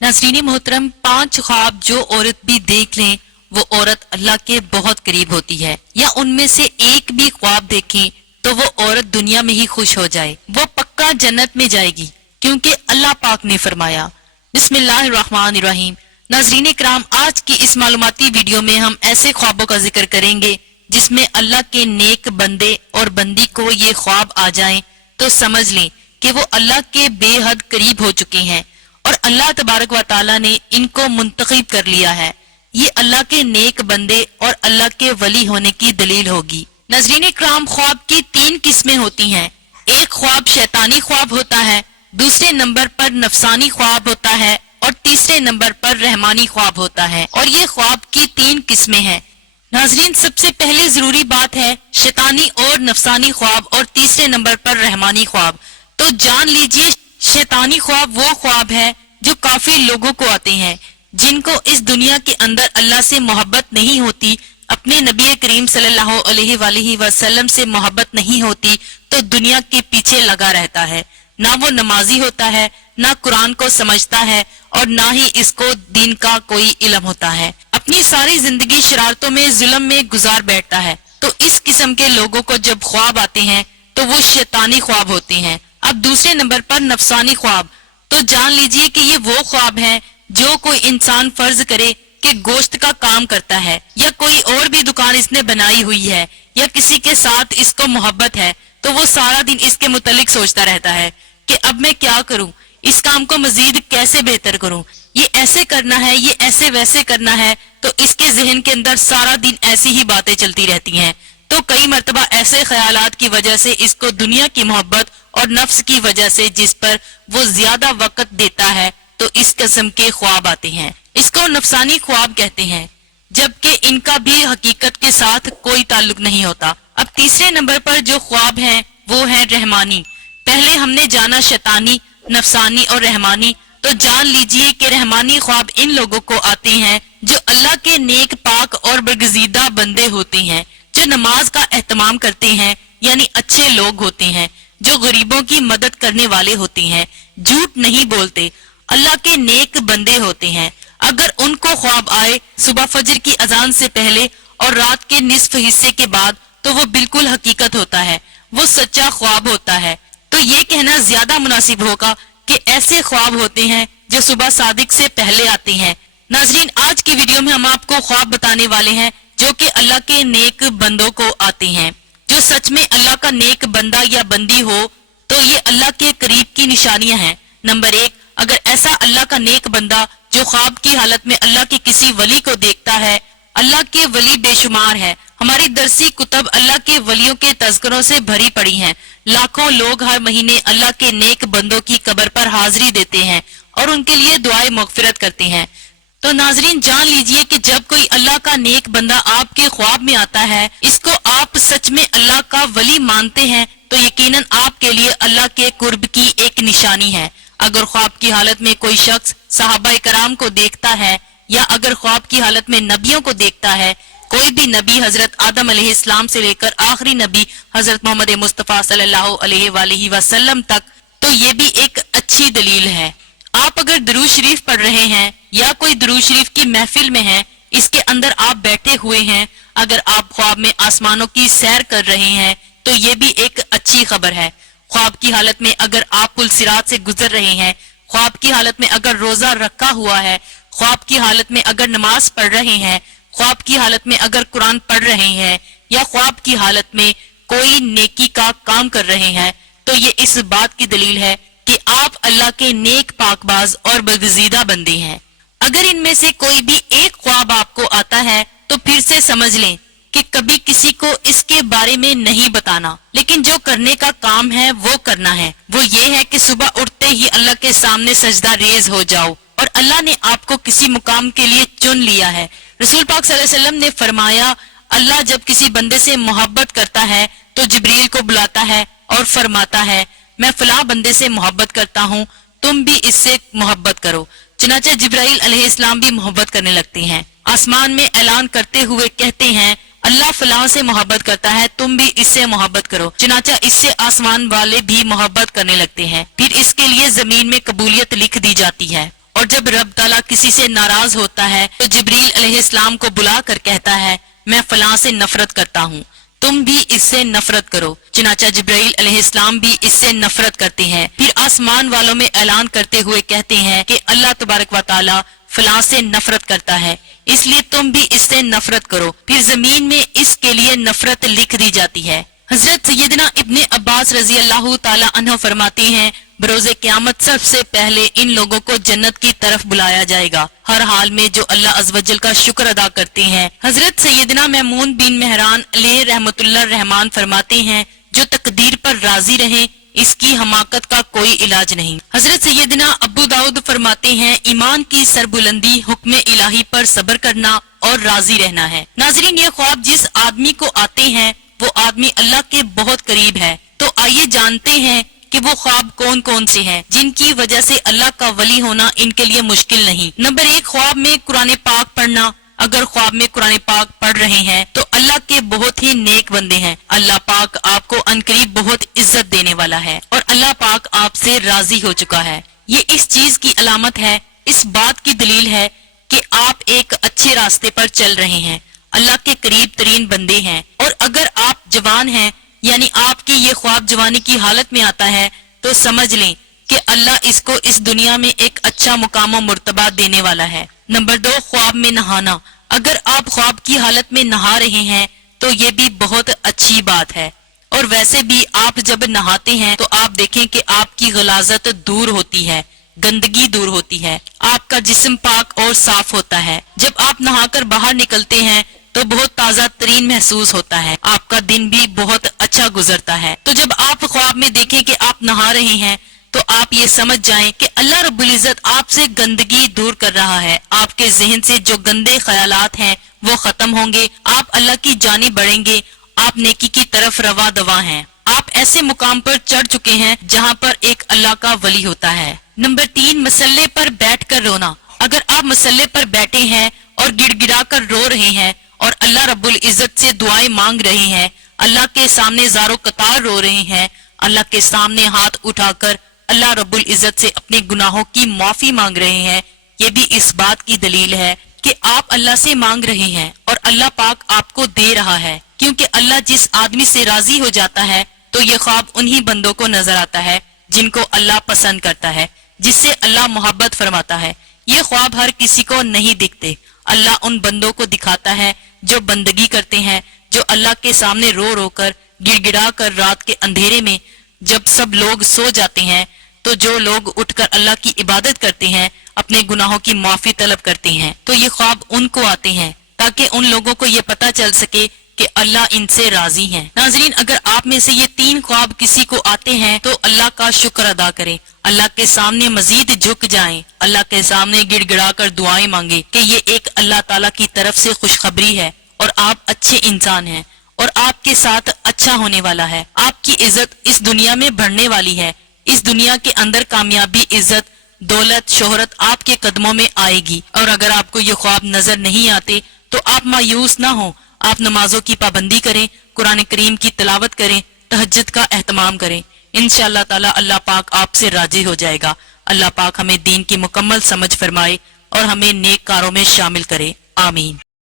नाज़रीन मोहतरम, 5 ख्वाब जो औरत भी देख लें वो औरत अल्लाह के बहुत करीब होती है, या उनमें से एक भी ख्वाब देखें तो वो औरत दुनिया में ही खुश हो जाए, वो पक्का जन्नत में जाएगी, क्योंकि अल्लाह पाक ने फरमाया। बिस्मिल्लाहिर्रहमानिर्रहीम। नाज़रीन इकराम, आज की इस मालूमाती वीडियो में हम ऐसे ख्वाबों का जिक्र करेंगे जिसमें अल्लाह के नेक बंदे और बंदी को ये ख्वाब आ जाएं तो समझ लें कि वो अल्लाह के बेहद करीब हो चुके हैं और अल्लाह तबारक व तआला ने इनको मुंतखब कर लिया है। ये अल्लाह के नेक बंदे और अल्लाह के वली होने की दलील होगी। नाज़रीन इकराम, ख्वाब की 3 किस्में होती हैं। एक ख्वाब शैतानी ख्वाब होता है, दूसरे नंबर पर नफसानी ख्वाब होता है और तीसरे नंबर पर रहमानी ख्वाब होता है। और ये ख्वाब की 3 किस्में हैं। नाज़रीन, सबसे पहले जरूरी बात है शैतानी और नफसानी ख्वाब और तीसरे नंबर पर रहमानी ख्वाब। तो जान लीजिए, शैतानी ख्वाब वो ख्वाब है जो काफी लोगों को आते हैं, जिनको इस दुनिया के अंदर अल्लाह से मोहब्बत नहीं होती, अपने नबी करीम सल्लल्लाहु अलैहि वसल्लम से मोहब्बत नहीं होती, तो दुनिया के पीछे लगा रहता है। ना वो नमाजी होता है, ना कुरान को समझता है और ना ही इसको दीन का कोई इल्म होता है। अपनी सारी जिंदगी शरारतों में, जुल्म में गुजार बैठता है। तो इस किस्म के लोगों को जब ख्वाब आते हैं तो वो शैतानी ख्वाब होते हैं। अब दूसरे नंबर पर नफसानी ख्वाब। तो जान लीजिए कि ये वो ख्वाब है जो कोई इंसान फर्ज करे कि गोश्त का काम करता है, या कोई और भी दुकान इसने बनाई हुई है, या किसी के साथ इसको मोहब्बत है, तो वो सारा दिन इसके मुतालिक सोचता रहता है कि अब मैं क्या करूं, इस काम को मजीद कैसे बेहतर करूं, ये ऐसे करना है, ये ऐसे वैसे करना है। तो इसके जहन के अंदर सारा दिन ऐसी ही बातें चलती रहती हैं। तो कई मरतबा ऐसे ख्यालात की वजह से इसको दुनिया की मोहब्बत और नफ्स की वजह से जिस पर वो ज्यादा वक्त देता है, तो इस किस्म के ख्वाब आते हैं। इसको नफसानी ख्वाब कहते हैं, जबकि इनका भी हकीकत के साथ कोई ताल्लुक नहीं होता। अब तीसरे नंबर पर जो ख्वाब हैं वो है रहमानी। पहले हमने जाना शैतानी, नफसानी और रहमानी। तो जान लीजिए कि रहमानी ख्वाब इन लोगों को आते हैं जो अल्लाह के नेक पाक और बरगजीदा बंदे होते हैं, जो नमाज का एहतमाम करते हैं, यानी अच्छे लोग होते हैं, जो गरीबों की मदद करने वाले होते हैं, झूठ नहीं बोलते, अल्लाह के नेक बंदे होते हैं। अगर उनको ख्वाब आए सुबह फजर की अजान से पहले और रात के निस्फ हिस्से के बाद, तो वो बिल्कुल हकीकत होता है, वो सच्चा ख्वाब होता है। तो ये कहना ज्यादा मुनासिब होगा कि ऐसे ख्वाब होते हैं जो सुबह सादिक से पहले आते हैं। नाजरीन, आज की वीडियो में हम आपको ख्वाब बताने वाले हैं जो कि अल्लाह के नेक बंदों को आते हैं। जो सच में अल्लाह का नेक बंदा या बंदी हो तो ये अल्लाह के करीब की निशानियां हैं। नंबर 1, अगर ऐसा अल्लाह का नेक बंदा जो ख्वाब की हालत में अल्लाह के किसी वली को देखता है, अल्लाह के वली बेशुमार है। हमारी दरसी कुतब अल्लाह के वलियों के तज़किरों से भरी पड़ी हैं। लाखों लोग हर महीने अल्लाह के नेक बंदों की कब्र पर हाजिरी देते हैं और उनके लिए दुआए मगफिरत करते हैं। तो नाजरीन, जान लीजिए कि जब कोई अल्लाह का नेक बंदा आपके ख्वाब में आता है, इसको आप सच में अल्लाह का वली मानते हैं, तो यकीनन आपके लिए अल्लाह के कुर्ब की एक निशानी है। अगर ख्वाब की हालत में कोई शख्स सहाबा कराम को देखता है, या अगर ख्वाब की हालत में नबियों को देखता है, कोई भी नबी हजरत आदम अलैहिस्सलाम से लेकर आखिरी नबी हजरत मोहम्मद मुस्तफा सल्लल्लाहु अलैहि वसल्लम तक, तो ये भी एक अच्छी दलील है। आप अगर दुरूद शरीफ पढ़ रहे हैं या कोई दुरूद शरीफ की महफिल में हैं, इसके अंदर आप बैठे हुए हैं, अगर आप ख्वाब में आसमानों की सैर कर रहे हैं, तो ये भी एक अच्छी खबर है। ख्वाब की हालत में अगर आप पुल सिरात से गुजर रहे हैं, ख्वाब की हालत में अगर रोजा रखा हुआ है, ख्वाब की हालत में अगर नमाज पढ़ रहे हैं, ख्वाब की हालत में अगर कुरान पढ़ रहे हैं, या ख्वाब की हालत में कोई नेकी का काम कर रहे हैं, तो ये इस बात की दलील है कि आप अल्लाह के नेक पाकबाज और बरगजीदा बंदे हैं। अगर इनमें से कोई भी एक ख्वाब आपको आता है, तो फिर से समझ लें कि कभी किसी को इसके बारे में नहीं बताना, लेकिन जो करने का काम है वो करना है। वो ये है कि सुबह उठते ही अल्लाह के सामने सजदा रेज हो जाओ, और अल्लाह ने आपको किसी मुकाम के लिए चुन लिया है। रसूल पाक सल्लल्लाहु अलैहि वसल्लम ने फरमाया, अल्लाह जब किसी बंदे से मोहब्बत करता है तो जिब्रील को बुलाता है और फरमाता है, मैं फलां बंदे से मोहब्बत करता हूँ, तुम भी इससे मोहब्बत करो। चुनाचे जिब्राइल अलैहिस्सलाम भी मोहब्बत करने लगते हैं। आसमान में ऐलान करते हुए कहते हैं, अल्लाह फलां से मोहब्बत करता है, तुम भी इससे मोहब्बत करो। चुनाचा इससे आसमान वाले भी मोहब्बत करने लगते हैं। फिर इसके लिए जमीन में कबूलियत लिख दी जाती है اور جب رب تعالیٰ کسی سے ناراض ہوتا ہے تو جبریل علیہ السلام کو بلا کر کہتا ہے میں فلاں سے نفرت کرتا ہوں، تم بھی اس سے نفرت کرو۔ چنانچہ جبرائیل علیہ السلام بھی اس سے نفرت کرتے ہیں، پھر آسمان والوں میں اعلان کرتے ہوئے کہتے ہیں کہ اللہ تبارک و تعالی فلاں سے نفرت کرتا ہے، اس لیے تم بھی اس سے نفرت کرو۔ پھر زمین میں اس کے لیے نفرت لکھ دی جاتی ہے۔ حضرت سیدنا ابن عباس رضی اللہ تعالی عنہ فرماتے ہیں بروز قیامت سب سے پہلے ان لوگوں کو جنت کی طرف بلایا جائے گا، ہر حال میں جو اللہ عز و جل کا شکر ادا کرتے ہیں۔ حضرت سیدنا میمون بن مہران علیہ رحمت اللہ الرحمن فرماتے ہیں جو تقدیر پر راضی رہیں اس کی حماقت کا کوئی علاج نہیں۔ حضرت سیدنا ابو داؤد فرماتے ہیں ایمان کی سربلندی حکم الہی پر صبر کرنا اور راضی رہنا ہے۔ ناظرین، یہ خواب جس آدمی کو آتے ہیں وہ آدمی اللہ کے بہت قریب ہے، تو آئیے جانتے ہیں کہ وہ خواب کون کون سے ہیں جن کی وجہ سے اللہ کا ولی ہونا ان کے لیے مشکل نہیں۔ نمبر 1، خواب میں قرآن پاک پڑھنا۔ اگر خواب میں قرآن پاک پڑھ رہے ہیں تو اللہ کے بہت ہی نیک بندے ہیں، اللہ پاک آپ کو عنقریب بہت عزت دینے والا ہے اور اللہ پاک آپ سے راضی ہو چکا ہے۔ یہ اس چیز کی علامت ہے، اس بات کی دلیل ہے کہ آپ ایک اچھے راستے پر چل رہے ہیں، اللہ کے قریب ترین بندے ہیں۔ اور اگر آپ جوان ہیں یعنی آپ کی یہ خواب جوانی کی حالت میں آتا ہے تو سمجھ لیں کہ اللہ اس کو اس دنیا میں ایک اچھا مقام و مرتبہ دینے والا ہے۔ نمبر 2، خواب میں نہانا۔ اگر آپ خواب کی حالت میں نہا رہے ہیں تو یہ بھی بہت اچھی بات ہے، اور ویسے بھی آپ جب نہاتے ہیں تو آپ دیکھیں کہ آپ کی غلاظت دور ہوتی ہے، گندگی دور ہوتی ہے، آپ کا جسم پاک اور صاف ہوتا ہے۔ جب آپ نہا کر باہر نکلتے ہیں تو بہت تازہ ترین محسوس ہوتا ہے، آپ کا دن بھی بہت اچھا گزرتا ہے۔ تو جب آپ خواب میں دیکھیں کہ آپ نہا رہے ہیں تو آپ یہ سمجھ جائیں کہ اللہ رب العزت آپ سے گندگی دور کر رہا ہے، آپ کے ذہن سے جو گندے خیالات ہیں وہ ختم ہوں گے، آپ اللہ کی جانب بڑھیں گے، آپ نیکی کی طرف رواں دواں ہیں، آپ ایسے مقام پر چڑھ چکے ہیں جہاں پر ایک اللہ کا ولی ہوتا ہے۔ نمبر 3، مسلے پر بیٹھ کر رونا۔ اگر آپ مسلے پر بیٹھے ہیں اور گڑ گڑا کر رو رہے ہیں اور اللہ رب العزت سے دعائیں مانگ رہے ہیں، اللہ کے سامنے زار و قطار رو رہے ہیں، اللہ کے سامنے ہاتھ اٹھا کر اللہ رب العزت سے اپنے گناہوں کی معافی مانگ رہے ہیں، یہ بھی اس بات کی دلیل ہے کہ آپ اللہ سے مانگ رہے ہیں اور اللہ پاک آپ کو دے رہا ہے، کیونکہ اللہ جس آدمی سے راضی ہو جاتا ہے تو یہ خواب انہی بندوں کو نظر آتا ہے جن کو اللہ پسند کرتا ہے، جس سے اللہ محبت فرماتا ہے۔ یہ خواب ہر کسی کو نہیں دکھتے، اللہ ان بندوں کو دکھاتا ہے جو بندگی کرتے ہیں، جو اللہ کے سامنے رو رو کر گڑ گڑا کر رات کے اندھیرے میں جب سب لوگ سو جاتے ہیں تو جو لوگ اٹھ کر اللہ کی عبادت کرتے ہیں، اپنے گناہوں کی معافی طلب کرتے ہیں، تو یہ خواب ان کو آتے ہیں تاکہ ان لوگوں کو یہ پتہ چل سکے کہ اللہ ان سے راضی ہیں۔ ناظرین، اگر آپ میں سے یہ 3 خواب کسی کو آتے ہیں تو اللہ کا شکر ادا کریں، اللہ کے سامنے مزید جھک جائیں، اللہ کے سامنے گڑ گڑا کر دعائیں مانگیں کہ یہ ایک اللہ تعالیٰ کی طرف سے خوشخبری ہے اور آپ اچھے انسان ہیں اور آپ کے ساتھ اچھا ہونے والا ہے، آپ کی عزت اس دنیا میں بڑھنے والی ہے، اس دنیا کے اندر کامیابی، عزت، دولت، شہرت آپ کے قدموں میں آئے گی۔ اور اگر آپ کو یہ خواب نظر نہیں آتے تو آپ مایوس نہ ہوں، آپ نمازوں کی پابندی کریں، قرآن کریم کی تلاوت کریں، تہجد کا اہتمام کریں، انشاءاللہ تعالی اللہ پاک آپ سے راضی ہو جائے گا۔ اللہ پاک ہمیں دین کی مکمل سمجھ فرمائے اور ہمیں نیک کاروں میں شامل کرے، آمین۔